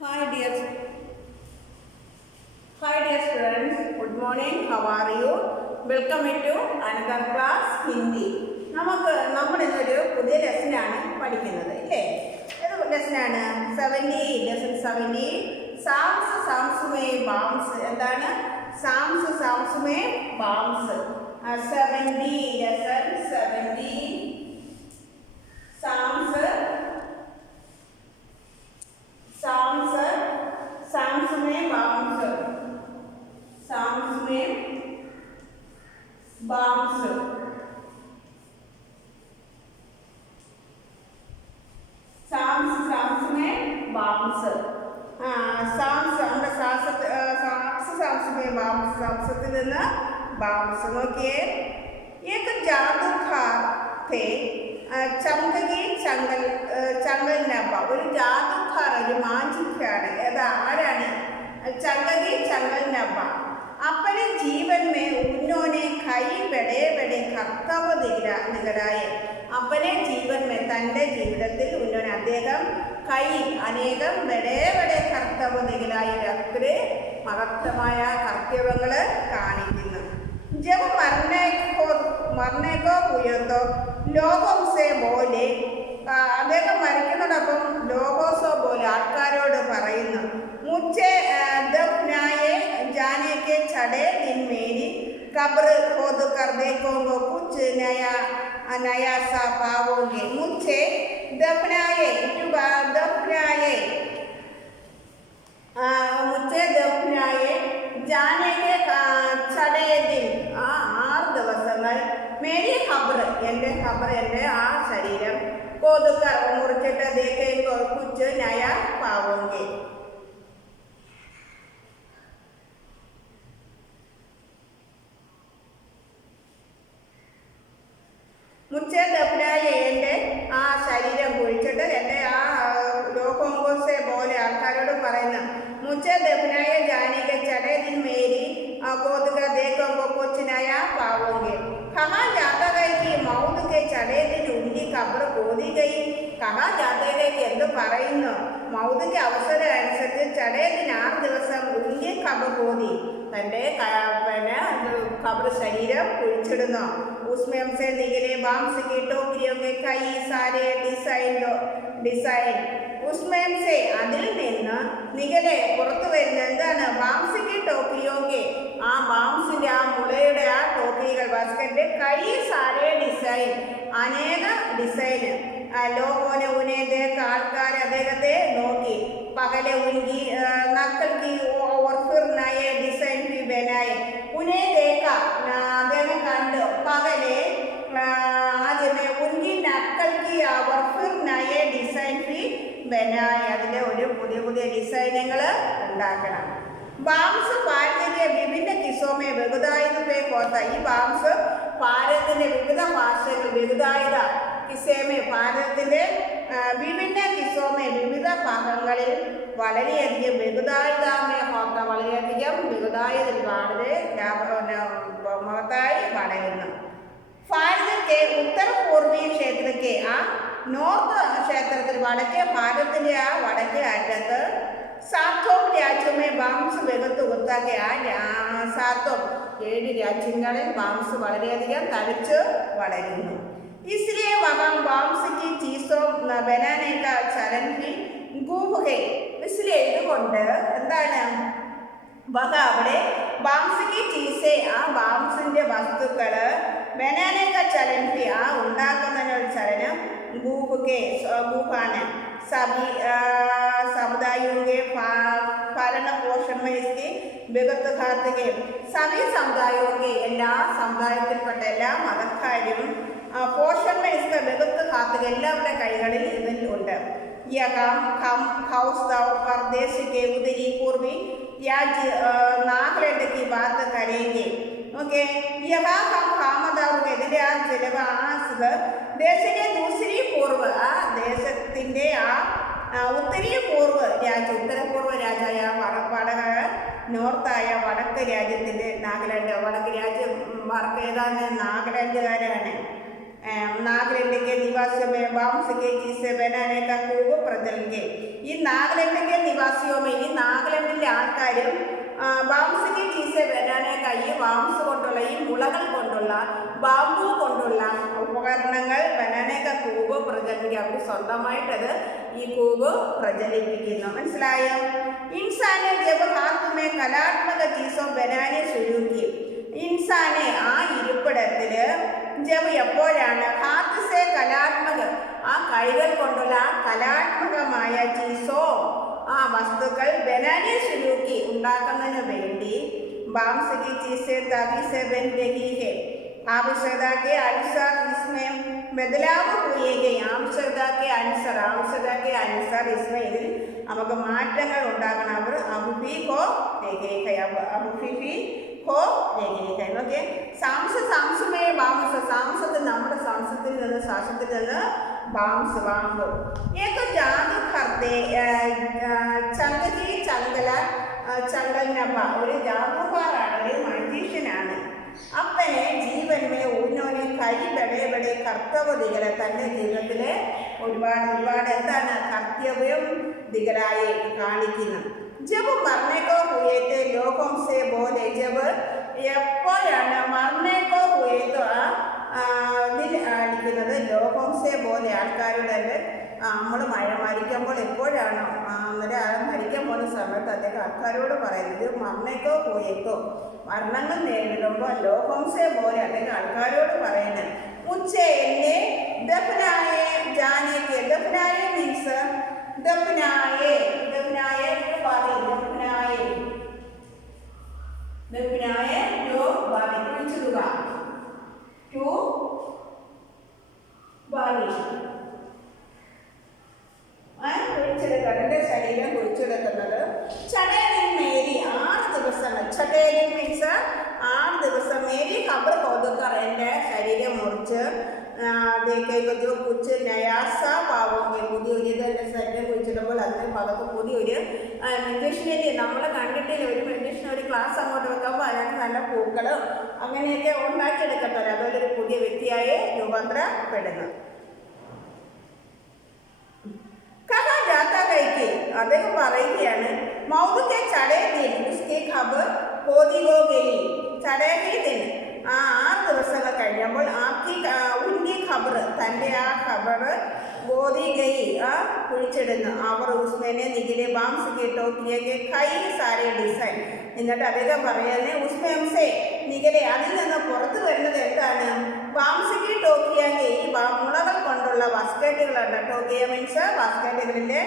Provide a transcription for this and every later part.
Hi dear, hi dear students. Good morning. How are you? Welcome to another class Hindi. നമ്മൾ ഇന്നൊരു പുതിയ ലെസനാണ് പഠിക്കുന്നത് അല്ലേ? ഏത് ലെസനാണ്? 70 ലെസൺ 70 സാംസ് മേ ബാംസ്. എന്താണ് സാംസ് മേ ബാംസ്? 70 ലെസൺ 70 സാംസ് में बाउंस साम्स में बाउंस साम्स में बाउंस साम्स നമ്മുടെ साम्स में बाउंस സംസത്തിൽ നിന്ന് बाउंस നോക്കിയേ एक जादूगर थे ചങ്കകി ചങ്കൽ നബ. ഒരു ജാദുക്കാർ, ഒരു മാജിക്കാണ്. ആരാണ്? ചങ്കകി ചങ്കൽ നബ. अपने जीवन में उन्होंने कई बड़े बड़े कर्तव्य निगराए. अपने जीवन में തൻ്റെ ജീവിതത്തിൽ ഉന്നോനെ അദ്ദേഹം അനേകം ബഡേ ബഡേ കർത്തവ്യ നിഗരായ ഒത്തിരി മഹത്തമായ കർത്തവ്യങ്ങൾ കാണിക്കുന്നു. जब मरने को हुए तो लोगों से बोले, അദ്ദേഹം മരിക്കുന്നതോടൊപ്പം ലോകോസോ പോലെ ആൾക്കാരോട് പറയുന്നു, മുझे दफनाए जाने के छड़े दिन मेरी कब्र खोद कर देखोगे कुछ नया सा पाओगे. मुझे दफनाए जाने के छड़े दिन 6 ദിവസങ്ങൾ മേരി ഖബർ എൻ്റെ ആ ശരീരം കൊതുക്കർ മുറിച്ചിട്ട് ദേഖേങ്കോ കുച്ച് നയ പാവോങ്കെ. മുച്ചേ ദഫനായ എൻ്റെ ആ ശരീരം കുഴിച്ചിട്ട് എൻ്റെ ആ ലോകോങ്കോസെ പോലെ ആൾക്കാരോട് പറയുന്നു, മുച്ചേ ദഫനായ ജാനിക ചടേ ദിൻ മേരി कोदका देखोगे कुछ नया पाओगे. कहा जाता है कि मौत के चढ़े दिन उनकी कब्र खोदी गई. कहा जाते हैं कि എന്ത് പറയുന്നു, മൗതിക്ക് അവസരം അനുസരിച്ച് ചടേ ദിൻ 6 ദിവസം ഉनकी कब्र खोदी, തൻ്റെ കബ്ർ ശരീരം കുഴിച്ചിടുന്നു. उसमें से निकले बांस की टोकरियों के कई सारे डिजाइन उसमें से അതിൽ നിന്ന് നികലെ പുറത്തു വരുന്ന എന്താണ്? ബാംസിക്ക് ടോക്കറിയോക്കെ, ആ ബാംസിന്റെ ആ മുളയുടെ ആ ടോക്കറികൾ ബാസ്കറ്റിന്റെ കൈ സാരേ ഡിസൈൻ, അനേക ഡിസൈന്. ലോകോനെ ഉനെ ദേഖ, ആൾക്കാർ അദ്ദേഹത്തെ നോക്കി. പകലെ ഉൻകി നക്കൽ കി और फिर नए डिजाइन भी बनाए. ഉനെ ദേഖ, അദ്ദേഹം കണ്ടു. പകലെ ആദ്യമേ ഉൻകി നക്കൽ കി और फिर नए डिजाइन भी बनाए. അതിലെ ഒരു പുതിയ ഡിസൈനുകൾ ഉണ്ടാക്കണം. ബാംസ് ഭാരതത്തിലെ വിഭിന്ന കിസോമേ ബഹുദായിതമേ കോത്ത. ഈ ബാംസ് ഭാരതത്തിന്റെ വിവിധ ഭാഷകൾ ബഹുദായിത കിസേമേ, ഭാരതത്തിന്റെ വിഭിന്ന കിസോമേ വിവിധ ഭാഗങ്ങളിൽ വളരെയധികം ബഹുദായിതമേ കോത്ത, വളരെയധികം ബഹുദായിതത്തിൽ വളരെ മഹത്തായി വളരുന്നു. ഭാരതത്തെ ഉത്തര പൂർവീയ ക്ഷേത്രത്തെ ആ നോർത്ത് ക്ഷേത്രത്തിൽ വടക്കേ ഭാരതത്തിന്റെ ആ വടക്കേ അറ്റത്ത് സാത്തോം രാജ്യമേ ബാംസ് വെകുത്ത് കുത്താക്കെ. ആ സാത്തോം 7 രാജ്യങ്ങളിൽ ബാംസ് വളരെയധികം തഴച്ച് വളരുന്നു. इसलिए वहाँ बांस की चीजों बनाने का चलन भी खूब है. इसलिए ഇതുകൊണ്ട് എന്താണ് വക അവിടെ ബാംസിക്ക് ചീസെ, ആ ബാംസിന്റെ വസ്തുക്കള് ബനാനേക്ക ചലൻ ഭി, ആ ഉണ്ടാക്കുന്നതിനൊരു ചലനം ഗൂഹാണ്. സമുദായങ്ങളുടെ ഭരണ പോഷണ വിഗത്ത് ഘാത്തുകയും സഭി സമുദായങ്ങളുടെ എല്ലാ സമുദായത്തിൽപ്പെട്ട എല്ലാ മതക്കാരും പോഷണ വിഗത്ത് ഘാത്തുക എല്ലാവരുടെ കൈകളിൽ ഇതിൽ ഉണ്ട്. परदेश के उतरी पूर्वी नागालैंड की बात करेंगे. ओके, यहाँ हम खामदारोगे ഇതിന്റെ ആ ജലവാസക ദേശത്തിന്റെ दूसरी पूर्व, ആ ദേശത്തിന്റെ ആ ഉത്തരീയ പൂർവ്വ രാജ്യം, ഉത്തരപൂർവ്വ രാജ്യമായ നോർത്തായ വടക്ക് രാജ്യത്തിന്റെ നാഗാലാൻഡ്, വടക്ക് രാജ്യം വടക്ക് ഏതാണ് നാഗാലാൻഡുകാരാണ്. नागालैंड के निवासियों में बांस के चीज से बनाने का खूब प्रचलन है. ഈ നാഗാലാൻഡ് के निवासियों में ഈ നാഗാലാൻഡിലെ ആൾക്കാരും ബാംസ് के चीज से बनाने का ഈ ബാംസ് കൊണ്ടുള്ള ഈ മുളകൾ കൊണ്ടുള്ള ബാംബു കൊണ്ടുള്ള ഉപകരണങ്ങൾ बनाने का खूब പ്രചരിപ്പിക്കുക. അവർ സ്വന്തമായിട്ടത് ഈ കൂബ് പ്രചരിപ്പിക്കുന്നു. മനസ്സിലായോ? ഇൻസാനെ ജബ് ഹാത്ത് മേ കലാത്മക ചീസോ ബനാനെ ശുരു की. ഇൻസാനെ ആ ഇരിപ്പിടത്തില് ജബ് എപ്പോഴാണ് ഹാത്ത് സേ കലാത്മക ആ കൈകൾ കൊണ്ടുള്ള കലാത്മകമായ ചീസോ ആ വസ്തുക്കൾ ബനാനെ ശുരു की ഉണ്ടാക്കുന്നതിന് വേണ്ടി ബാംസ് की चीजें तभी से बन रही है. आवश्यकता के अनुसार इसमें बदलाव हुए गए. आवश्यकता के अनुसार इसमें ഇതിൽ നമുക്ക് മാറ്റങ്ങൾ ഉണ്ടാകണം. അവർ അബുഫി ഹോ ഓക്കെ. സാംസമേ ബാംസ് സാംസത്തിൽ നമ്മുടെ സാംസത്തിൽ നിന്ന് ശാസ്ത്രത്തിൽ നിന്ന് ബാംസ് ബാംബു ഏതോ ജാദു കർദേ ചങ്കി ചങ്കൽനബ ഒരു ജാദുകാരാണ്, ഒരു മജീഷ്യനാണ്. അപ്പനെ ജീവൻ മേ ഉന്നോനെ കൈ ബടേ ബടേ കർത്തവ്യ ദിഗല തൻ്റെ ജീവിതത്തിലെ ഒരുപാട് എന്താണ് കർത്തവ്യം ദിഗലായി കാണിക്കുന്നു. ജബ് മർണേക്കോ ഹുയേത്തെ ലോകം സേ ബോലെ ജബ് എപ്പോഴാണ് മർണേക്കോ ഹുയേത്തോ ഇതിൽ കാണിക്കുന്നത് ലോകം സേ പോലെ ആൾക്കാരുടെ നമ്മൾ മരിക്കുമ്പോൾ എപ്പോഴാണോ അന്നേരം മരിക്കാൻ പോകുന്ന സമയത്ത് അദ്ദേഹം ആൾക്കാരോട് പറയുന്നത് മരണേക്കോ പോയേക്കോ മരണങ്ങൾ നേരിടുമ്പോൾ ലോകംസെ പോലെ അല്ലെങ്കിൽ ആൾക്കാരോട് പറയുന്നത് മുച്ചേ എന്നെ ദഫനായെ ജാനേക്ക്. ദഫനായെ മീൻസ് ദഫനായെ കുഴിച്ചിടുക. ടു ബാലി കുഴിച്ചെടുക്കുന്നത്, ശരീരം കുഴിച്ചെടുക്കുന്നത്. ചടേദിൻ മേരി 6 ദിവസങ്ങൾ. ചടേദിൻ മീൻസ് 6 ദിവസം. മേരി ഖബർ കൊടുക്കർ എൻ്റെ ശരീരം മുറിച്ച് ദേഖേഗോ കുച്ച് നയാസ പാവോങ്കെ പുതിയൊരു ഇതെൻ്റെ ശരീരം കുഴിച്ചിടുമ്പോൾ അതിന് പകർത്ത് പുതിയൊരു മെഡിറ്റേഷനിൽ നമ്മൾ കണ്ടിട്ടില്ല. ഒരു മെഡിറ്റേഷൻ ഒരു ക്ലാസ് അങ്ങോട്ട് വെക്കുമ്പോൾ അതിനകത്ത് നല്ല പൂക്കളും അങ്ങനെയൊക്കെ ഉണ്ടാക്കിയെടുക്കത്തല്ല. അതുപോലെ ഒരു പുതിയ വ്യക്തിയായി രൂപാന്തരപ്പെടുന്നു. കഹാ ജാത്താ കൈക്ക് അദ്ദേഹം പറയുകയാണ് മൗദുക്കെ ചടേ ദിൻ ഉസ്കി ഖബർ കോദിഗോ ഗയി. ചടേ ദിൻ ആ 6 ദിവസങ്ങൾ കഴിഞ്ഞപ്പോൾ ഉൻകി ഖബർ തൻ്റെ ആ ഖബർ ഗോദി ഗയി കുഴിച്ചിടുന്നു. അവർ ഉസ്മേനെ നികിലെ ബാംസ് കെ ടോക്കിയൊക്കെ കൈ സാരെ ഡിസൈൻ. എന്നിട്ട് അദ്ദേഹം പറയുന്നത് ഉസ്മേംസെ നികിലെ അതിൽ നിന്ന് പുറത്തു വരുന്നത് എന്താണ്? ബാംസിക്കി ടോക്കിയാകെ ഈ മുളകൾ കൊണ്ടുള്ള ബാസ്ക്കറ്റുകളുണ്ട്. ടോക്കിയ മീൻസ് ബാസ്ക്കറ്റുകളിലെ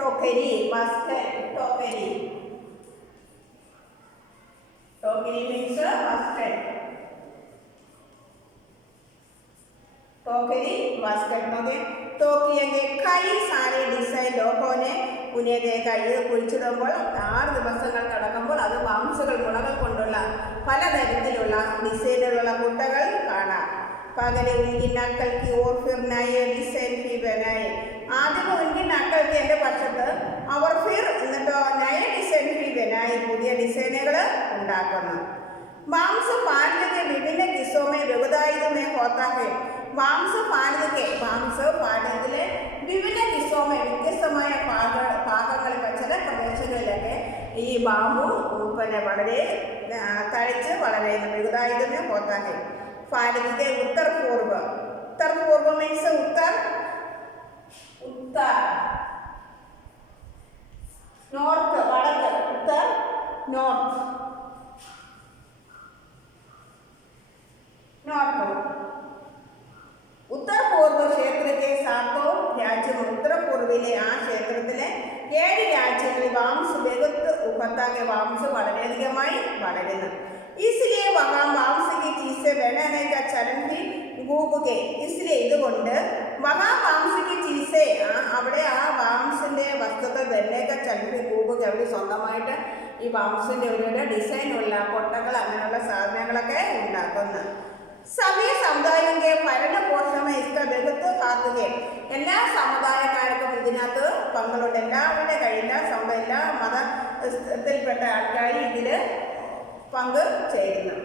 ടോക്കരി മീൻസ് ബാസ്ക്കറ്റ്. टोकरी बास्केट में टोकियंगे कई सारे डिसൈൻ ലോഹോനെ ഉന്നതേക്ക് ഇത് കുഴിച്ചിടുമ്പോൾ 6 ദിവസങ്ങൾ കടക്കുമ്പോൾ അത് മാംസകൾ മുളകൾ കൊണ്ടുള്ള പലതരത്തിലുള്ള ഡിസൈനുകളുള്ള മുട്ടകൾ കാണാം. പകലെ ഉൻകി നക്കൽക്ക് ഓർ ഫിർ നയ ഡിസൈൻ ഫി ബനായി. ആദ്യം ഉൻകി നക്കൽക്ക് എൻ്റെ പക്ഷത്ത് അവർ ഫിർ എന്നിട്ടോ നയ ഡിസൈൻ ഫി ബനായി പുതിയ ഡിസൈനുകൾ ഉണ്ടാക്കുന്നു. मांस पालने के विभिन्न किस्सों में व्यवधायित में होता है. मांस പാലത്തിലെ വിവിധ കിസ്സോമേ വ്യത്യസ്തമായ ഭാഗങ്ങളിൽ ചില പ്രദേശങ്ങളിലൊക്കെ ഈ ബാമ്പു പിന്നെ വളരെ തഴച്ച് വളരുന്ന വ്യവധായിതമേ ഹോത്താഹെ. ഭാരതത്തിലെ ഉത്തർ പൂർവ്വ മീൻസ് ഉത്തർ നോർത്ത് വടക്ക് ഉത്തർ നോർത്ത് उत्तर पूर्व क्षेत्र के 7 राज्यों उत्तर पूर्विले ആ ക്ഷേത്രത്തിലെ 7 രാജ്യങ്ങളിൽ വാംസ് ബഹുത്ത് ഉപത്താകെ വാംസ് വളരെയധികമായി വളരുന്നു. इसलिए वहाँ वाम्स की चीजें बनाने का चलन भी खूब है. इसलिए ഇതുകൊണ്ട് वहाँ वाम्स की चीजें അവിടെ ആ വാംസിന്റെ വസ്തുക്കൾ ബനേക ചലൻ खूब है. അവിടെ സ്വന്തമായിട്ട് ഈ വാംസിന്റെ ഒരു ഡിസൈനുള്ള കൊട്ടകൾ അങ്ങനെയുള്ള സാധനങ്ങളൊക്കെ ഉണ്ടാക്കുന്നു. സഭി സമുദായത്തിന്റെ ഭരണ പോഷണം इसका ബഹുത്ത് കാത്തുക. എല്ലാ സമുദായക്കാർക്കും ഇതിനകത്ത് പങ്കുണ്ട്. എല്ലാവരുടെ കയ്യില എല്ലാ മതത്തിൽപ്പെട്ട ആൾക്കാർ ഇതിൽ പങ്ക് ചേരുന്നു.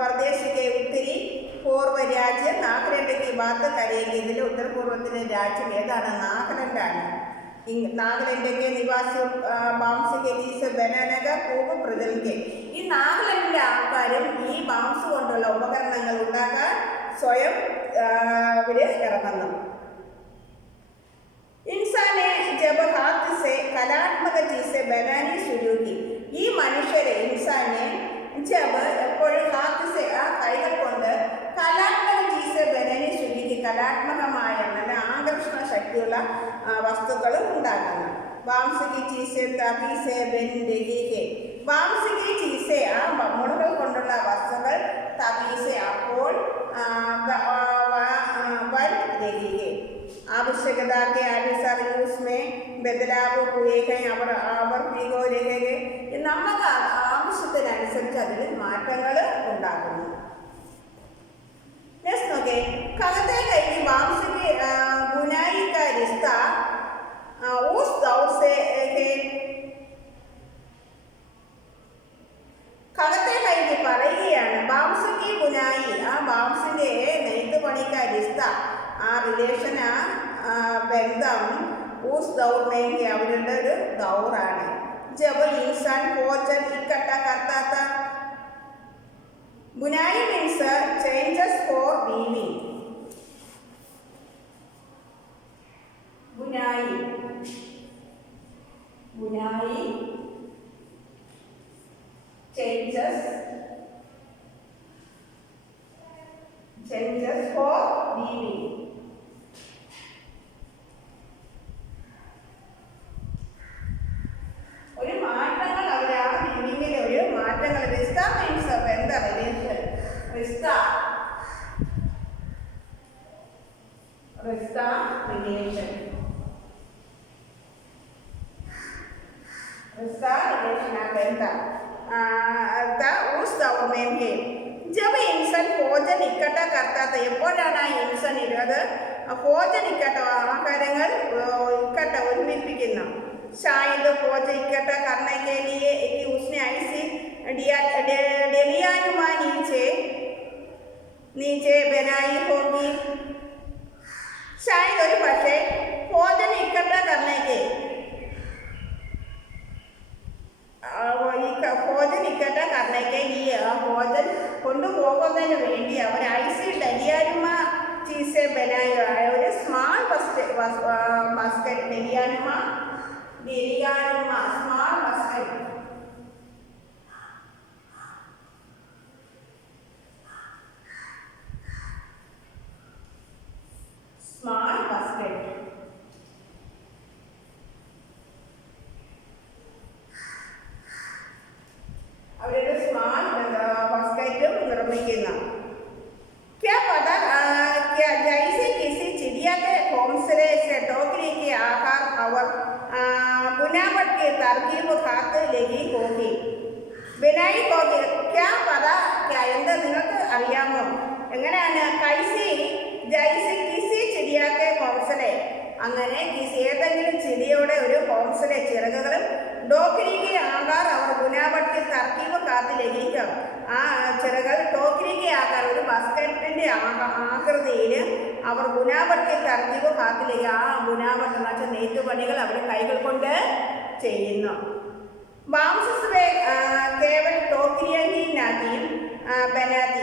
प्रदेश के उत्तरी पूर्व राज्य नागालैंड की बात करेंगे. ഇതിൽ उत्तर पूर्वത്തിലെ രാജ്യം ഏതാണ്? നാഗാലാൻഡാണ്. നാഗാലാൻഡ് के निवासी ബാംസ് के चीज बनाने का खूब प्रचलन के. ഈ നാഗാലാൻഡിലെ ആൾക്കാരും ഈ ബാംസ് കൊണ്ടുള്ള ഉപകരണങ്ങൾ ഉണ്ടാക്കാൻ സ്വയം ഇറങ്ങുന്നു. ഇൻസാനെ ജബ് ഹാത്ത് സെ കലാത്മക ചീസ് ബനാനി शुरू की. ഈ മനുഷ്യരെ ഇൻസാനെ ജബ് എപ്പോഴും ഹാത്ത് സെ ആ കൈകൾ കൊണ്ട് കലാത്മക ചീസ് ബനാനി शुरू की കലാത്മകമായ നല്ല ആകർഷണ ശക്തിയുള്ള വസ്തുക്കൾ ഉണ്ടാക്കുന്നു. ബാംസ് की चीज़ तभी से बन रही है. ബാംസ് की चीज़ ആ മുളകൾ കൊണ്ടുള്ള വസ്തുക്കൾ തബീസെ അപ്പോൾ बन रही है. आवश्यकता के अनुसार उसमें बदलाव हुए हैं. അവർ भिगो रहे हैं. നമുക്ക് ആവശ്യത്തിനനുസരിച്ച് അതിൽ മാറ്റങ്ങൾ ഉണ്ടാകുന്നു. നെക്സ്റ്റ് നോക്കേ. कहते हैं कि बांस की बुनाई का रिश्ता उस दौर से है. कहते हैं कि പറയുകയാണ് ബാംസ് की बुनाई ആ ബാംസിന്റെ നെയ്ത്ത് പണിക്ക റിശ്ത ആ റിലേഷൻ ആ ബന്ധം ഉസ് ദൗർ में അവരുടെ ഒരു ദൗറാണ്. जब इंसान भोजन इकट्ठा करता था. बुनाई means changes for weaving. बुनाई changes for weaving. ഒരു മാറ്റങ്ങൾ അവർ ആ വീവിങ്ങിലെ ഒരു മാറ്റങ്ങൾ. റിസ്ത മീൻസ് എന്താ റിലേഷൻ? റിസ്ത റിലേഷൻ जब इंसान भोजन इकट्ठा करता था. എപ്പോഴാണ് ആ ഇൻസാൻ ഇരുന്നത്? ഭോജൻ ഇക്കട്ട ആഹാരങ്ങൾ ഇക്കട്ട ഒരുമിപ്പിക്കുന്നു. शायद भोजन इकट्ठा करने के लिए कि उसने ऐसी डलियानुमा नीचे बनाई होगी. शायद ഒരു പക്ഷേ भोजन इकट्ठा करने के भोजन इकट्ठा करने के लिए भोजन കൊണ്ടുപോകുന്നതിന് വേണ്ടി അവർ ഐസി ഡലിയാനുമ ചീസ് ബനായി ഒരു സ്മാൾ ബാസ്ക്കറ്റ് ഡലിയാനുമ small basket. Small basket. അവരുടെ സ്മാൾ ബാസ്ക്കറ്റും നിർമ്മിക്കുന്ന. क्या पता क्या जैसे किसी चिड़िया के घोंसले से टोकरी के आकार और बुनावट की तरकीब हाथ लगी होगी. ബിനായി होगी. क्या पता क्या എന്താ നിങ്ങൾക്ക് അറിയാമോ? എങ്ങനെയാണ്? കൈസി ജൈസി കിസി ചിടിയാക്കെ കോംസലെ അങ്ങനെ ഏതെങ്കിലും ചിടിയുടെ ഒരു കോംസലെ ചിറകുകളും ഡോക്രിക്ക് ആകാർ അവർ ബുനാവട്ടി തർക്കീവ് കാത്തിലരിക്കും. ആ ചിറകൾ ടോക്രിക്ക് ആകാർ ഒരു ബാസ്ക്കറ്റിന്റെ ആകൃതിയിൽ അവർ ബുനാവട്ടി തർക്കീവ് കാത്തിലേക്ക് ആ ബുനാവട്ട് എന്ന് വെച്ചാൽ നെയ്ത്തുപണികൾ അവർ കൈകൾ കൊണ്ട് ചെയ്യുന്നു. ബാംസ് കേവൽ ടോക്രിയീനാക്കിയും ബനാത്തി.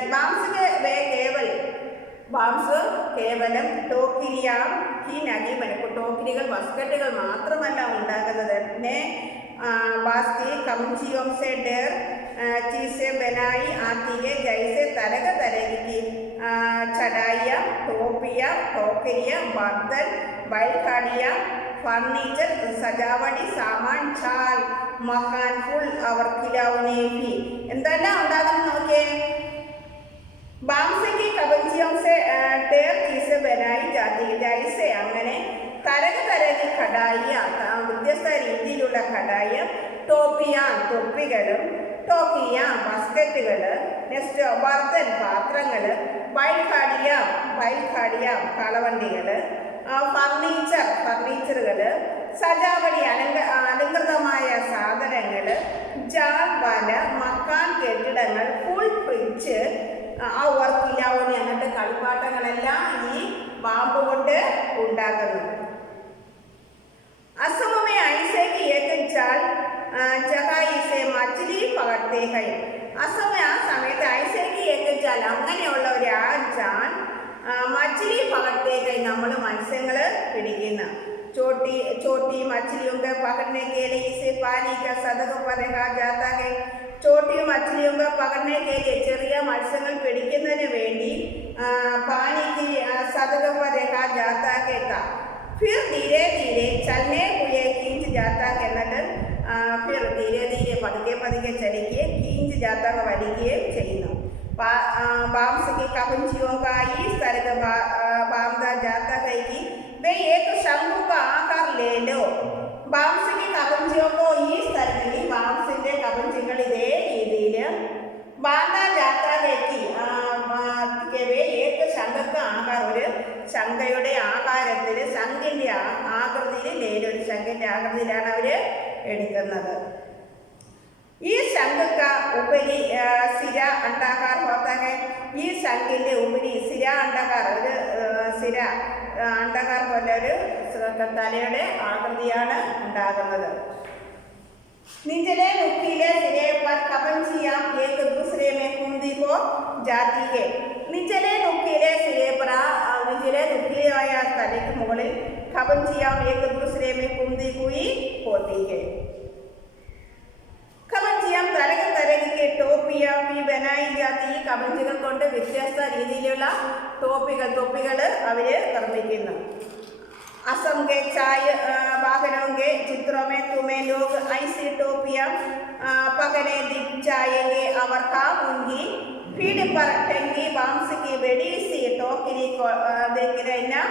ബാംസ് കേവലം ടോക്രിയാം ഹീനാക്കി മലപ്പോൾ ടോക്രികൾ ബാസ്ക്കറ്റുകൾ മാത്രമല്ല ഉണ്ടാകുന്നത്. പിന്നെ ബാസ്കി കംചിയോം സെ ഡേർ चीज़ें बनाई आती है. जैसे तरह तरह की चढ़ाइयाँ, टोपियाँ, टोकरियाँ, बर्तन, बैलगाड़ियाँ, फर्नीचर, सजावटी सामान, चाल, मकान, फुल और खिलौने भी എന്തെല്ലാം ഉണ്ടാകുന്നു നോക്കിയേ. ബാംസ് की कबंचियों से ढेर चीज़ें बनाई जाती है. जैसे അങ്ങനെ तरह तरह की कढ़ाइयाँ വ്യത്യസ്ത രീതിയിലുള്ള കടായ, ടോപ്പിയാൻ തൊപ്പികളും, ടോക്കിയ ബാസ്ക്കറ്റുകൾ, നെക്സ്റ്റ് ബർത്തൻ പാത്രങ്ങൾ, ബൈൽഖാടിയ കളവണ്ടികൾ, ഫർണിച്ചറുകൾ, സജാവടി അലങ്കൃതമായ സാധനങ്ങൾ, ജാൽ വല, മക്കാൻ കെട്ടിടങ്ങൾ, ഫുൾ ഫ്രിഡ്ജ്, ആ വർക്കിലാവുന്ന കളിപ്പാട്ടങ്ങളെല്ലാം ഈ പാമ്പ് കൊണ്ട് ഉണ്ടാക്കുന്നു. असमय ऐसे कि एक जाल जहाई से मछली पकड़ते हैं. असमय ആ സമയത്ത് ഐസേക്ക് एक जाल അങ്ങനെയുള്ള ഒരു ആ ജാൻ മछली पकड़ते हैं നമ്മൾ മത്സ്യങ്ങൾ പിടിക്കുന്ന. छोटी छोटी मछलियों को पकड़ने के लिए इसे पानी का सदक पर रखा जाता है. छोटी मछलियों को पकड़ने के लिए ചെറിയ മത്സ്യങ്ങൾ പിടിക്കുന്നതിന് വേണ്ടി പാനിക്ക് सदक पर रखा जाता है था. फिर धीरे धीरे चलने हुए खींच जाता है. എന്നിട്ട് फिर धीरे धीरे പതുക്കെ പതുക്കെ ചലിക്കുകയും खींच जाता है വലിക്കുകയും ചെയ്യുന്നു. बांस की कपंचियों का इस तरह बांधा जाता है कि वे एक शंकु का आकार ले लो. बांस की कपंचियों को इस तरह की बांसिന്റെ കപഞ്ചികൾ ഇതേ രീതിയിൽ बांधा जाता है कि वे एक शंख का आकार ഒരു ശംഖയുടെ ആകാരത്തിൽ ശംഖിന്റെ ആകൃതിയിൽ ഒരു ശംഖിന്റെ ആകൃതിയിലാണ് അവർ എടുക്കുന്നത്. ഈ ശംഖ ഉപരി സിര അണ്ടാകാർ होता है. ഈ ശംഖിന്റെ ഉപരി സിര അണ്ടാകാർ ഒരു സിര അണ്ടാകാർ പോലെ ഒരു തലയുടെ ആകൃതിയാണ് ഉണ്ടാകുന്നത്. निचले नुकीले सिरे पर कपंचियां एक दूसरे में कुंदी हो जाती है. निचले नुकीले सिरे पर निचले नुकीलाയ തലയ്ക്ക് മുകളിൽ कपंचियां एक दूसरे में कुंदी हुई होती है. कपंचियां तरह तरह के टोपियां भी बनाई जाती. കപഞ്ചികൾ കൊണ്ട് വ്യത്യസ്ത രീതിയിലുള്ള ടോപ്പികൾ അവർ നിർമ്മിക്കുന്നു. असम के चाय वाहनों के चित्रों में तुम्हें लोग ऐसी टोपियां पकड़े दिख जाएंगे. और काम उनकी पीठ पर टंगी बांस की बड़ी सी टोकरी को देख रहना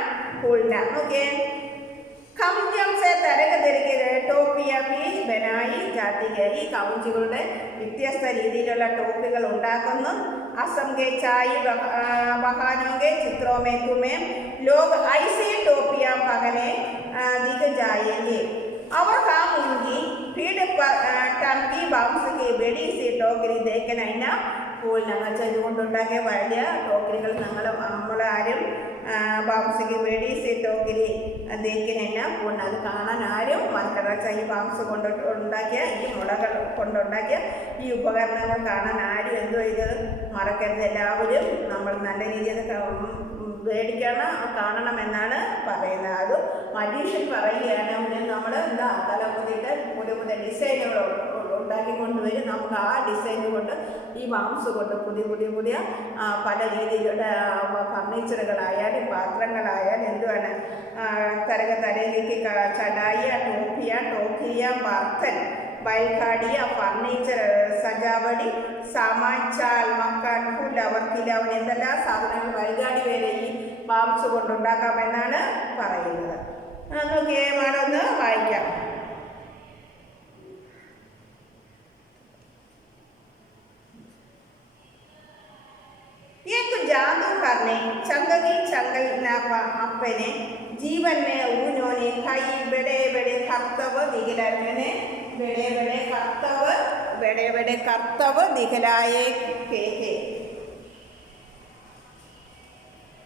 भूलना. ओके. കൗഞ്ചം से तरह तरह के टोपियां भी बनाई जाती है. ഈ കൗഞ്ചികളുടെ വ്യത്യസ്ത രീതിയിലുള്ള ടോപ്പികൾ ഉണ്ടാക്കുന്നു. असम के चाय वाहनों के चित्रों में तुम्हें लोग ऐसी टोपियां पहने दिख जाएंगे. और हम उनकी पीठ पर टंगी बांस की बड़ी सी टोकरी देखना भूलना. ഇതുകൊണ്ടുണ്ടാക്കിയ വലിയ ടോക്കറികൾ നമ്മളാരും ബാംസിക്ക് ബേഡി സി ടോക്കരി ദേക്കിനെന്നാ പൂർണ്ണ അത് കാണാൻ ആരും മറക്കണ്ട. ഈ ബാംസ് കൊണ്ട് ഉണ്ടാക്കിയ ഈ മുളകൾ കൊണ്ടുണ്ടാക്കിയ ഈ ഉപകരണങ്ങൾ കാണാൻ ആരും എന്തോ ചെയ്തത് മറക്കരുത്. എല്ലാവരും നമ്മൾ നല്ല രീതിയിൽ കാണണമെന്നാണ് പറയുന്നത്. അത് മജീഷ്യൻ പറയുകയാണ്. നമ്മൾ എന്താ തലമുതിട്ട് പുതിയ പുതിയ ഡിസൈനുകൾ ഉണ്ടാക്കിക്കൊണ്ടുവരും. നമുക്ക് ആ ഡിസൈൻ കൊണ്ട് ഈ ബാംസ് കൊണ്ട് പുതിയ പല രീതിയിലുള്ള ഫർണിച്ചറുകളായാലും പാത്രങ്ങളായാലും എന്തുവാണ് തരയിലേക്ക് ചടായ ടോക്കിയ ബർത്തൻ बैलगाड़िया फर्नीचर सजावटी सामान चाल मकान फुल അവർ കിലവൻ എന്തെല്ലാം സാധനങ്ങൾ बैलगाड़ी വരെ ഈ ബാംസ് കൊണ്ടുണ്ടാക്കാമെന്നാണ് പറയുന്നത്. നോക്കിയേ മാഡൊന്ന് വായിക്കാം. एक जादूगर ने चंगली चंगलना अपने जीवन में उन्होंने कई बड़े बड़े कर्तव्य दिखलाए. बड़े बड़े कर्तव्य दिखलाए के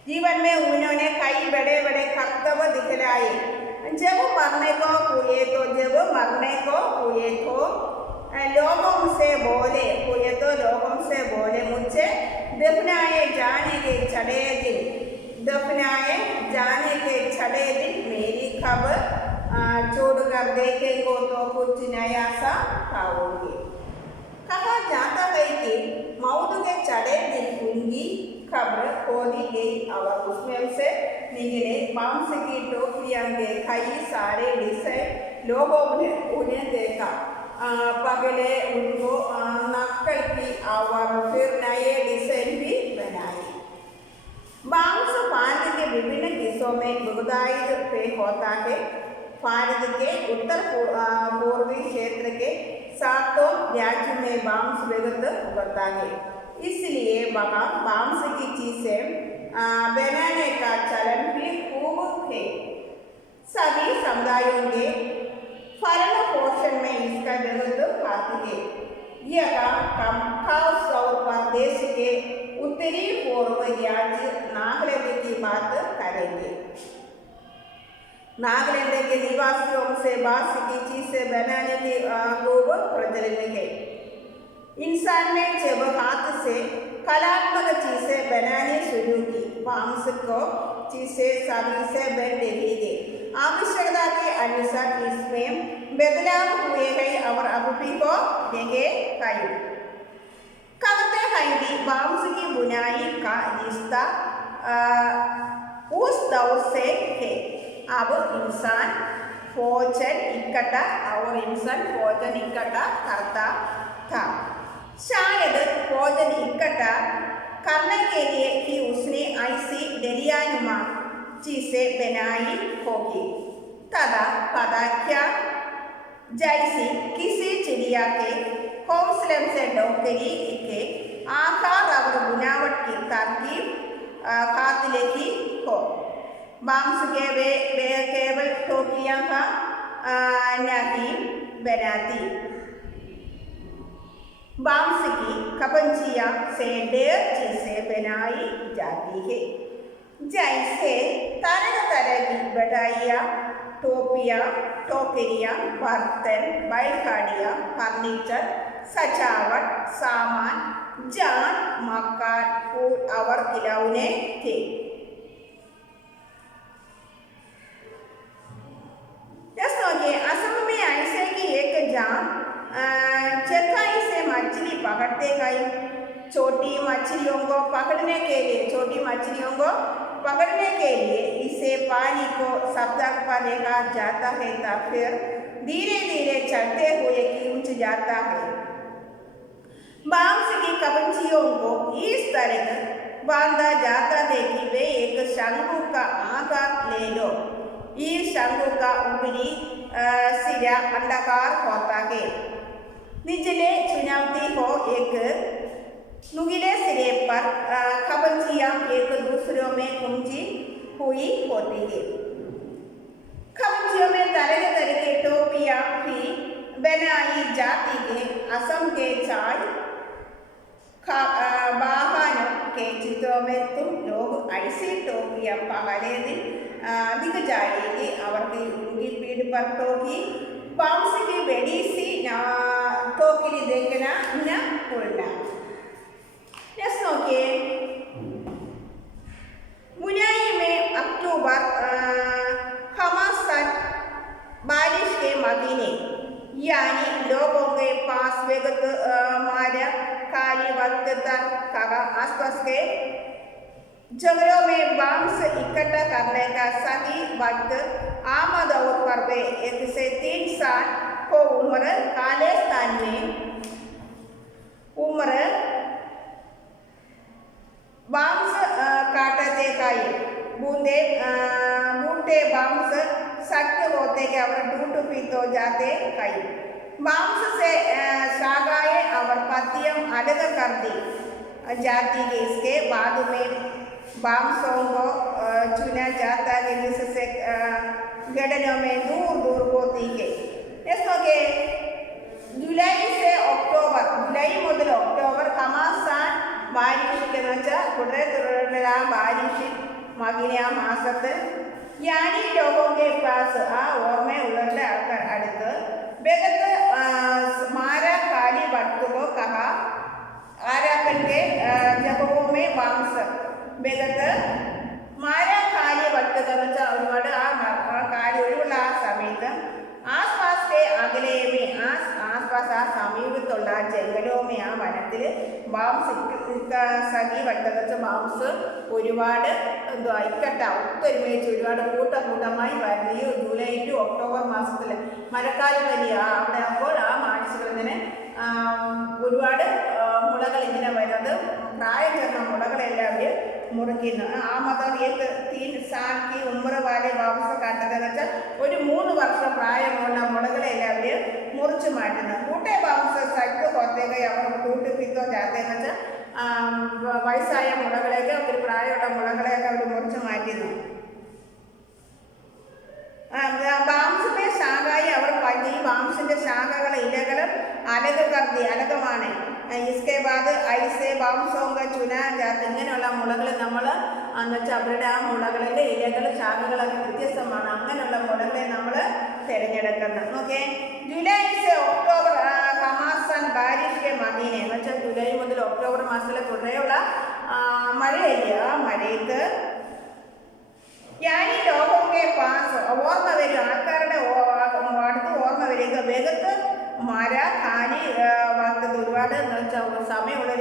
जीवन में उन्होंने कई बड़े बड़े कर्तव्य दिखलाए. जब मरने को हुए तो लोगों से बोले मुझे दफनाए जाने के छड़े दिन मेरी खबर छोड़कर देखेंगे तो कुछ नया सा पाओगे. कहा जाता है कि मौत के चढ़े दिन उनकी खबर खोदी गई और उसमें से निकले बांस की टोकरियां के कई सारे डिजाइन. लोगों ने उन्हें देखा, पगले उनको नकल की और फिर नए डिजाइन भी बनाए. बांस भारत के विभिन्न हिस्सों में बहुतायत पे होता है. भारत के उत्तर पूर्वी क्षेत्र के सातों राज्य में बांस बेहद उगता है. इसलिए वहाँ बांस की चीजें बनाने का चलन भी खूब है. सभी समुदायों के भरण पोषण में इसका बेहद हाथ है. यह काम खास तौर पर देश के उत्तरी उत्तरी पूर्व राज्य नागालैंड की बात करेंगे। नागालैंड के निवासियों से बांस की चीजें बनाने की खूब प्रचलन है। इंसान ने जब हाथ से कलात्मक चीजें बनानी शुरू की, बांस को चीजें सभी से बन रही है। आवश्यकता के अनुसार इसमें बदलाव हुए हैं और अब भी को देंगे कई कहते हैं कि बांस की बुनाई का रिश्ता उस दौर से है। अब इंसान भोजन इकट्ठा करता था। शायद भोजन इकट्ठा करने के लिए ही उसने ऐसी डलियानुमा चीजें बनाई होगी तथा पता क्या, जैसी किसी चिड़िया के घोंसले से डोकरी के आकार और बुनावट की तरकीब कातिले की हो। बांस के वे केवल टोपियां का नहीं बनाती, बांस की कपंचियां से ढेर चीजें बनाई जाती है, जैसे तरह तरह की बधाइयाँ, टोपियाँ, टोकरियाँ, बर्तन, बैलगाड़ियाँ, फर्नीचर, सजावट सामान, जान, मकान, फूल और खिलौने थे। असम में ऐसे की एक जान चरखाई से मछली पकड़ते गई। छोटी मछलियों को पकड़ने के लिए इसे पानी को सतह पर लेकर जाता है, तब फिर धीरे धीरे चलते हुए खींच जाता है। बांस की कपंचियों को इस तरह बांधा जाता है कि वे एक शंकु का आकार ले लो। इस शंकु का ऊपरी सिरा अंडाकार होता है। निचले चुनौती हो एक नुकीले सिरे पर कपंचियां एक दूसरे में कुंजी हुई होती है। कपंचियों में तरह तरह के टोपियां भी बनाई जाती है। असम के चाय बागानों के चित्रों में तुम लोग ऐसी टोपियां पहले दिन दिख जाएगी और उनकी पीठ पर टोपी बांस की बड़ी सी टोकरी देखना न भूलना। बुनाई में अक्टूबर हमासन बारिश के महीने, यानी लोगों के पास विगत मार्च खाली वक्त तक आसपास के जंगलों में बांस इकट्ठा करने का सही वक्त आमतौर पर वे 1 से 3 साल को उम्र खालिस्तान में बांस काटते गए। बूटे बांस सख्त होते गए और टूट भी तो जाते गए। बांस से शाखाएं और पत्तियां अलग कर दी जाती है। इसके बाद में बांसों को चुना जाता है, जिससे गड़नों में दूर दूर होती है। जुलाई मुതൽ ഒക്ടോബർ ഹമാസാൻ ബാരിഷ് എന്ന് വെച്ചാൽ തുടരെ ആ ബാരിഷ് മകനെ ആ മാസത്തിൽ यानी लोगों के पास ഓർമ്മയുള്ളവരുടെ അടുത്ത് बेगत मारा खाली वक्त को कहा आरापन के जगहों में बांस बेगत मारा खाली वक्त ഒരുപാട് ആ കാലി ഒഴിവുള്ള ആ സമയത്ത് आसपास के अगले में आसपास आ സമീപത്തുള്ള ജംഗലോं में ആ വനത്തിൽ ബാംസ് സഖി വട്ടം ബാംസ് ഒരുപാട് ഒത്തൊരുമിച്ച് ഒരുപാട് കൂട്ടമായി വരുന്ന ഈ ജൂലൈ ടു ഒക്ടോബർ മാസത്തിൽ മഴക്കാലം വലിയ അവിടെ ആകുമ്പോൾ ആ മാനസികൾ ഇങ്ങനെ ഒരുപാട് മുളകൾ ഇങ്ങനെ വരുന്നത് പ്രായം ചെന്ന മുളകളെല്ലാം അവർ മുറിക്കുന്നു. ആ മതം 3 साल की उम्र वाले बांस काटते വെച്ചാൽ ഒരു 3 വർഷം പ്രായമുള്ള മുളകളെല്ലാം അവർ മുറിച്ചു മാറ്റുന്നു. കൂട്ടെ ബാംസ് സഖ്ത് ഹോത്തേക്ക് അവർ ടൂട്ട് പിത്തോ ജാത്തെ എന്ന് വെച്ചാൽ വയസ്സായ മുളകളെയൊക്കെ ഒരു പ്രായമുള്ള മുളകളെയൊക്കെ അവർ മുറിച്ചു മാറ്റുന്നു. ബാംസിന്റെ ശാഖായി അവർ ഈ ബാംസിന്റെ ശാഖകളെ ഇലകളും അലകമാണ് इसके बाद ഐസെ ബാംസോങ്ക ചുന ജാത്ത് ഇങ്ങനെയുള്ള മുളകൾ നമ്മൾ എന്നുവെച്ചാൽ അവരുടെ ആ മുളകളിലെ ഇലകൾ ശാഖകളൊക്കെ വ്യത്യസ്തമാണ്. അങ്ങനെയുള്ള മുളകളെ നമ്മൾ തിരഞ്ഞെടുക്കുന്നത്. ഓക്കെ, ജൂലൈ से ഒക്ടോബർ ഹമാസൻ ബാരിഷ് കെ മദീനെ എന്ന് വെച്ചാൽ ജൂലൈ മുതൽ ഒക്ടോബർ മാസത്തിലെ തുടരെയുള്ള മഴയില്ല. ആ മഴയത്ത് യാനി ലോകമൊക്കെ പാസ് ഓർമ്മ വരും, ആൾക്കാരുടെ അടുത്ത് ഓർമ്മ വരിക. വേഗത്ത് മര ഖാനി വാർത്തത് ഒരുപാട് എന്ന് വെച്ചാൽ സമയമുള്ള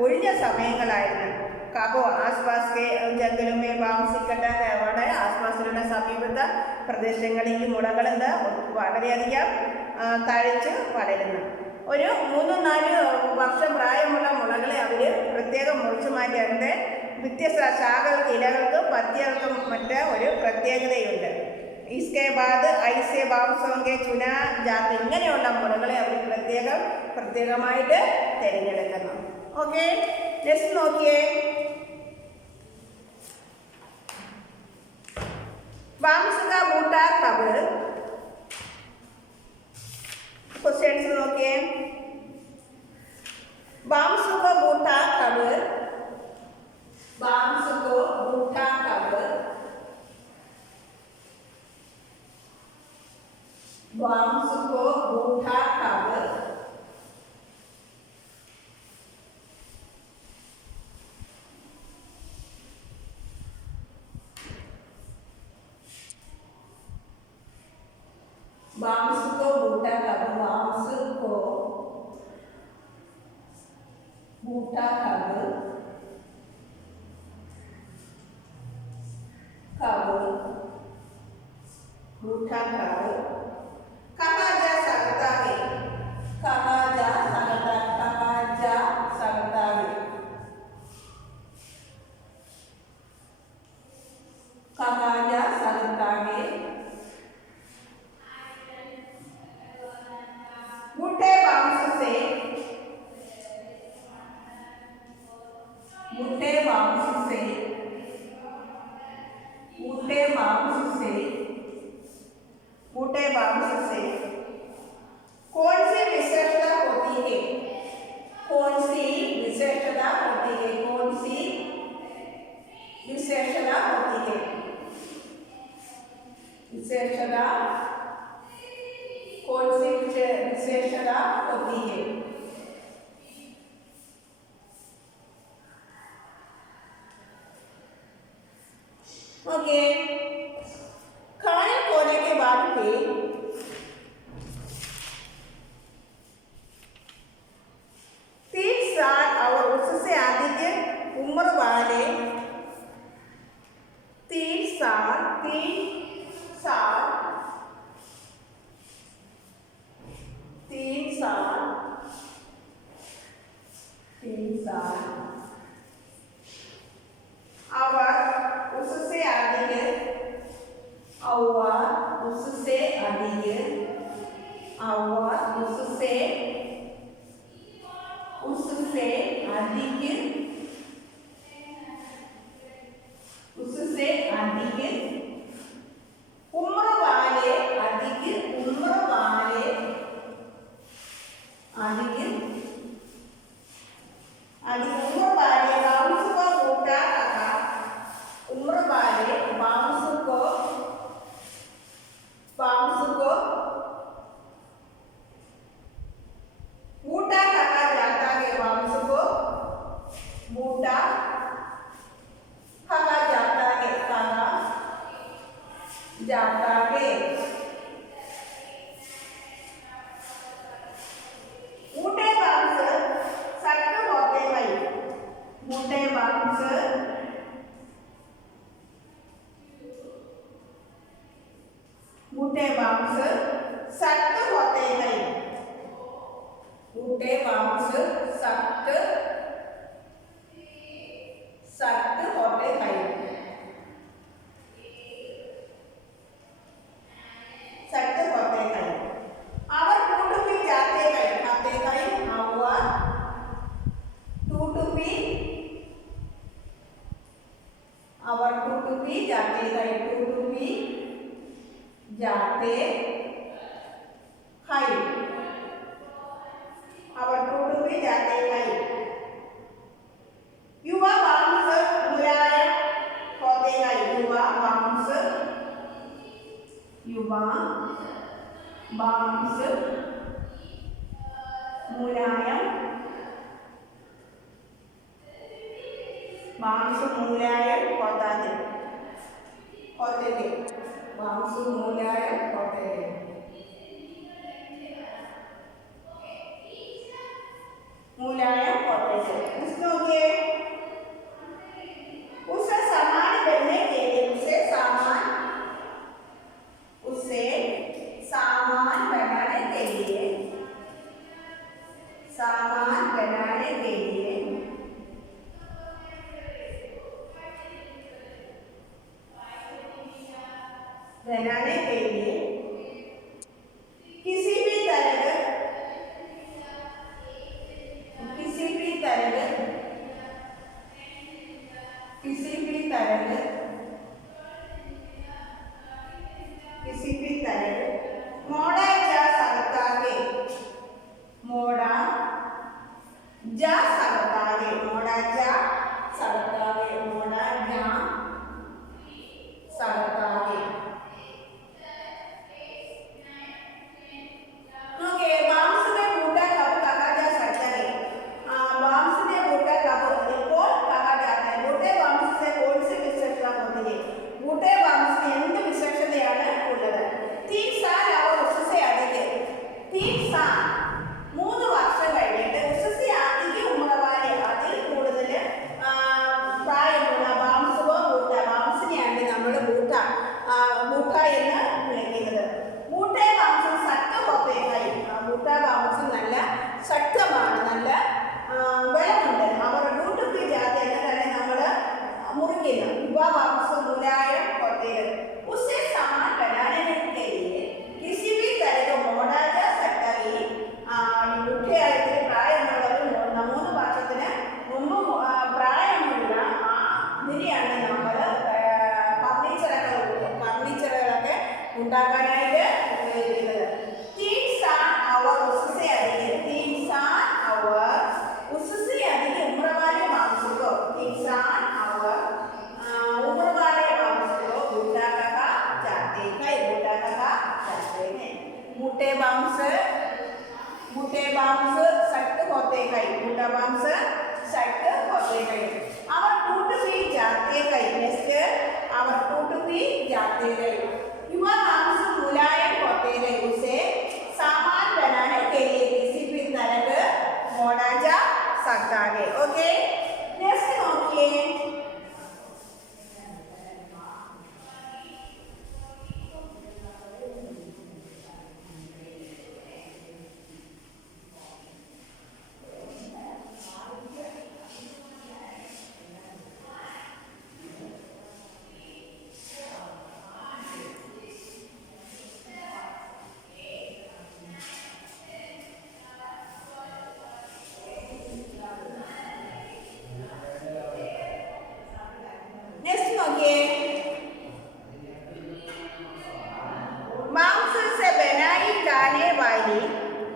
ഒഴിഞ്ഞ സമയങ്ങളായിരുന്നു. കാബോ ആസ്പാസ് കെ ജംഗലുമേ താമസിക്കട്ടെ അവിടെ ആസ്പാസിലുള്ള സമീപത്ത പ്രദേശങ്ങളിൽ ഈ മുളകളെന്താ വളരെയധികം തഴച്ച് വളരുന്നു. ഒരു 3-4 വർഷം പ്രായമുള്ള മുളകളെ അവർ പ്രത്യേകം മുറിച്ചു മാറ്റിയതിൻ്റെ വ്യത്യസ്ത ശാഖകൾക്ക് ഇലകൾക്കും പത്തികൾക്കും മറ്റ് ഒരു പ്രത്യേകതയുണ്ട്. इसके बाद ഐസെ ബാംസോങ്ക ചുന ജാത്ത് ഇങ്ങനെയുള്ള മുളകളെ അവർ പ്രത്യേകമായിട്ട് തിരഞ്ഞെടുക്കുന്നു. ഓക്കെ, നെക്സ്റ്റ് നോക്കിയേ. ബാംസുക ബൂട്ട കബ് ക്വസ്റ്റ്യൻസ് നോക്കിയേ. ബാംസുക ബൂട്ട കബ്, ബാംസുക ബൂട്ട കബ്, ബാംസുക ബൂട്ട കബ്, बांसुको बूटा कब, बांसुको बूटा कब, कब बूटा कब, कहाँ जा सकता है, कहाँ जा सकता, कहाँ जा सकता है, कहाँ जा सकता है, बूटे बांस से, बूटे बांस से, बूटे बांस से, बूटे बांस से कौन सी विशेषता होती है, कौन सी विशेषता होती है, कौन सी विशेषता होती है, विशेषता कौन सी विशेषता होती है. ओके, खाने खोने के बाद भी 3 साल और उससे अधिक उम्र वाले 3 साल 3 साल 3 साल 3 साल और उससे अधिक और उससे अधिक और उससे अधिक उससे अधिक उम्र वाले अधिक उम्र वाले अधिक अधिक उम्र वाले बांस को बूटा कहा, उम्र वाले बांस को बूटा कहा जाता है, बांस को बूटा कहा जाता है, कहा जाता है. बूटे बांस सख्त होते हैं, बूटे बांस बूटे बांस सख्त होते हैं, बूटे बांस सख्त होते हैं, सख्त होते हैं और टूट भी जाते हैं, खाते हैं और टूट भी जाते हैं, टूट भी जाते हैं और टूट भी जाते बांस मुलायम बांस मुलायम होते थे बांस मुलायम होते थे मुलायम होते थे उसको के उसे सामान बनने के लिए उसे सामान बनाने के लिए किसी भी तरह मोड़ा जा सकता है मोड़ा जा सकता है ओके बांस में बूटा कब कहा जा सकता है बांस में बूटा कब कौन कहा जाता है बूटे बांस से कौन सी विशेषता होती है बूटे बांस में എന്ത് വിശേഷതയാണ് ഉള്ളത് 3 साल और उससे अधिक 3 साल 3 വർഷം കഴിഞ്ഞിട്ട് उससे अधिक उम्र वाले അതിൽ കൂടുതൽ പ്രായമുള്ള ബാംസുവോ ബൂട്ട ബാംസിനെയാണ് നമ്മൾ ബൂട്ട എന്ന് വിളിക്കുന്നത് ബൂട്ടെ ബാംസ് സക്ത ഹോത്തേക്കായി ബൂട്ട ബാംസ് നല്ല ശക്തമാണ് നല്ല ബലമുണ്ട് അവർ ബൂട്ടുക്ക് ജാതി എന്നതാണ് നമ്മൾ മുറിക്കുന്നു युवा बांस मुलायम होते हैं उसे सामान बनाने के लिए किसी भी तरह का मोड़ा जा सकता है ബുദ്ധി ആയിട്ട് പ്രായമുള്ളവർ 3 വർഷത്തിന് മുമ്പ് പ്രായമുള്ള ഇതിനെയാണ് നമ്മൾ ഫർണിച്ചറുകളൊക്കെ ഉണ്ടാക്കാനായിട്ട് ഉപയോഗിക്കുന്നത് 3 साल और उससे अधिक उम्र वाले बांस को 3 साल और उम्र वाले बांस को बूटा कहा जाते हैं बूटे बांस सख्त होते हैं बूटा बांस सख्त होते हैं और टूट भी जाते हैं नेक्स्ट और टूट भी जाते हैं युवा बांस मुलायम होते हैं उसे सामान बनाने के लिए किसी भी तरह मोड़ा जा सकता है ओके नेक्स्ट ओके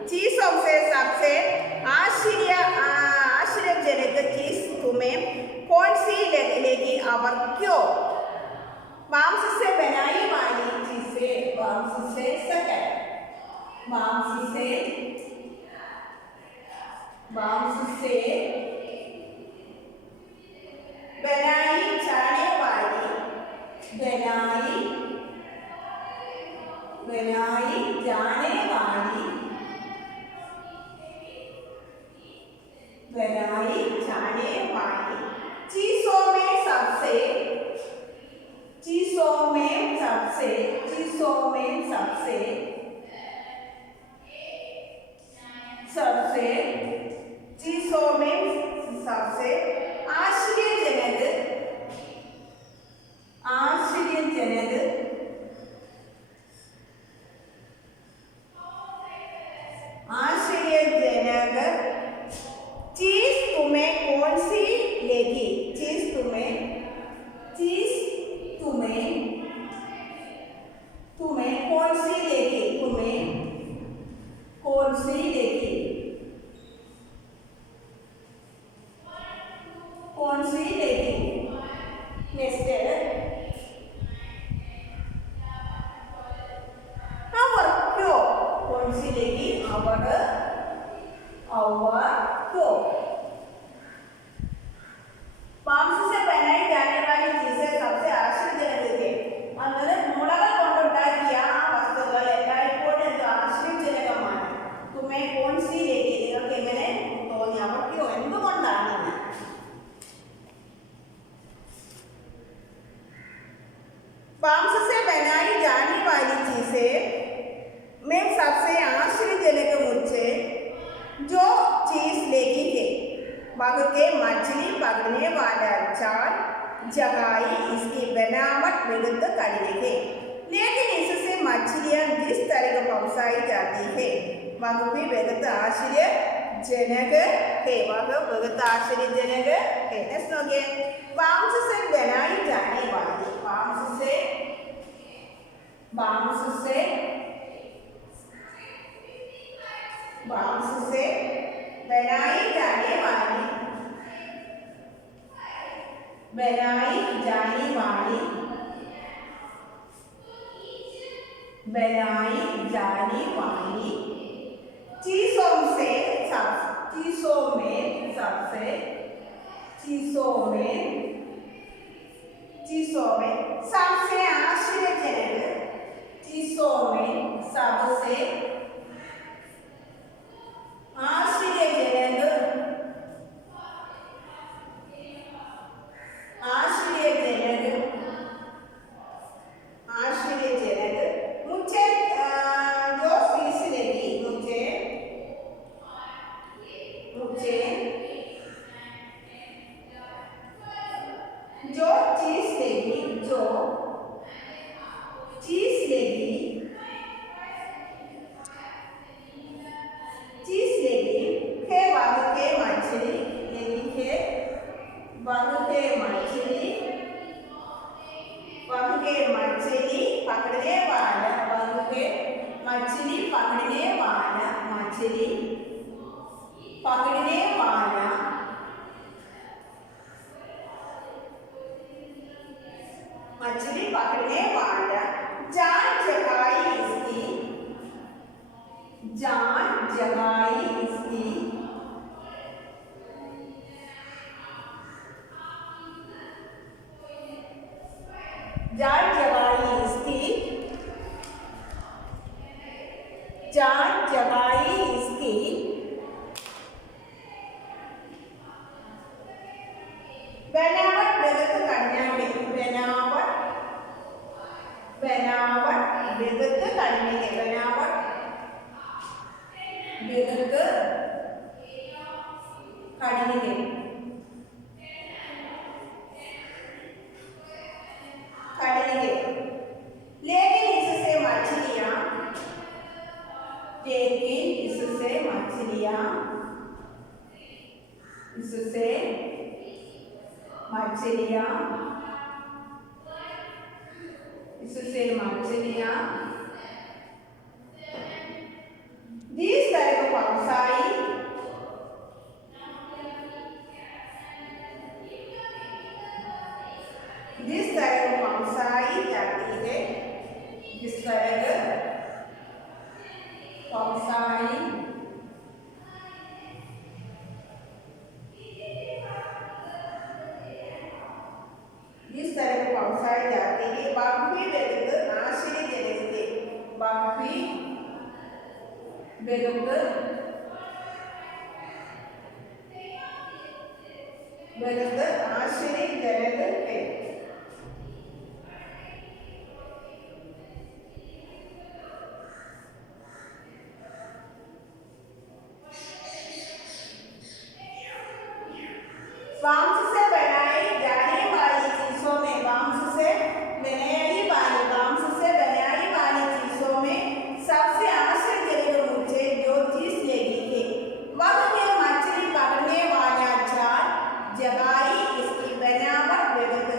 चीजों से सबसे आश्चर्यजनक चीज तुम्हें कौन सी लगी और क्यों बांस से बनाई वाली चीजें बांस से बनाई जाने वाली चीजों में सबसे आश्चर्यजनक चीज तुम्हें कौन सी सी लेगी अवर अवर तो मांस से बनाई जाने वाली चीजें सबसे आश्चर्यजनक है അങ്ങനെ മുളകൾ കൊണ്ടുണ്ടാക്കിയ ആ വസ്തുക്കൾ എല്ലായ്പ്പോഴും ആശ്ചര്യജനകമാണ് തുമേ കോൺ സി ലേക്ക് നിങ്ങൾക്ക് എങ്ങനെ തോന്നി അവർക്ക് എന്തുകൊണ്ടാണ് मांस से बनाई जाने वाली चीजें में सबसे आश्चर्यजनक मुझे जो चीज लेगी है वह के मछली पकड़ने वाला जाल जगाई इसकी बनावट विरुद्ध कड़ी है लेकिन इससे मछलियां जिस तरह पहुंचाई जाती है वह भी बेहद आश्चर्यजनक है वह बेहद आश्चर्यजनक है मांस से बनाई जाने वाली मांस से बनाई जाने वाली चीजों में सबसे आश्चर्यजनक चीजों में सबसे आश्चर्यजनक मुझे जो चीज लगी मुझे जो चीज लगी है वह के मछली पकड़ने वाला मछली पकड़ने वाला जान जगाई इसकी जाल जगाई इसकी बनावट विगत करने के लेकिन इससे मछलियां जिस तरह को पहुंचाई जाती है जिस तरह पहुंचाई जाती है बाकी बेहद आश्चर्यजनक है बेहद आश्चर्यजनक है मांस से बनाई जाने वाली चीजों में मांस से बनाई वाली चीजों में सबसे आश्चर्यजनक मुझे जो चीज लगी है वह के मछली पकड़ने वाला जाल जगाई इसकी बनावट विगत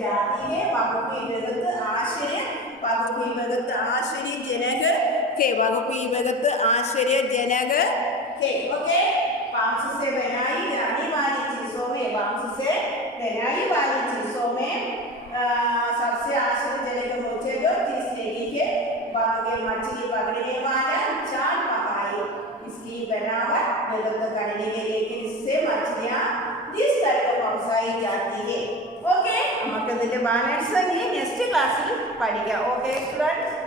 जाति है, बहुकी विभक्त आश्चर्य, बहुकी विभक्त आश्चर्यजनक के, बहुकी विभक्त आश्चर्यजनक के। ओके, बांस से बनाई जाने वाली चीजों में, बांस से बनाई वाली चीजों में सबसे आश्चर्यजनक मुझे जो जिस लेडी के मछली पकड़ने वाला चार पकाई, इसकी बनावट विभक्त करने के लिए इससे मछलियाँ जिस तरह पकाई जाती है। ओके, നമുക്ക് ഇതിന്റെ ബാലൻസ് ഇനി നെക്സ്റ്റ് ക്ലാസ്സിൽ പഠിക്കാം. Okay students.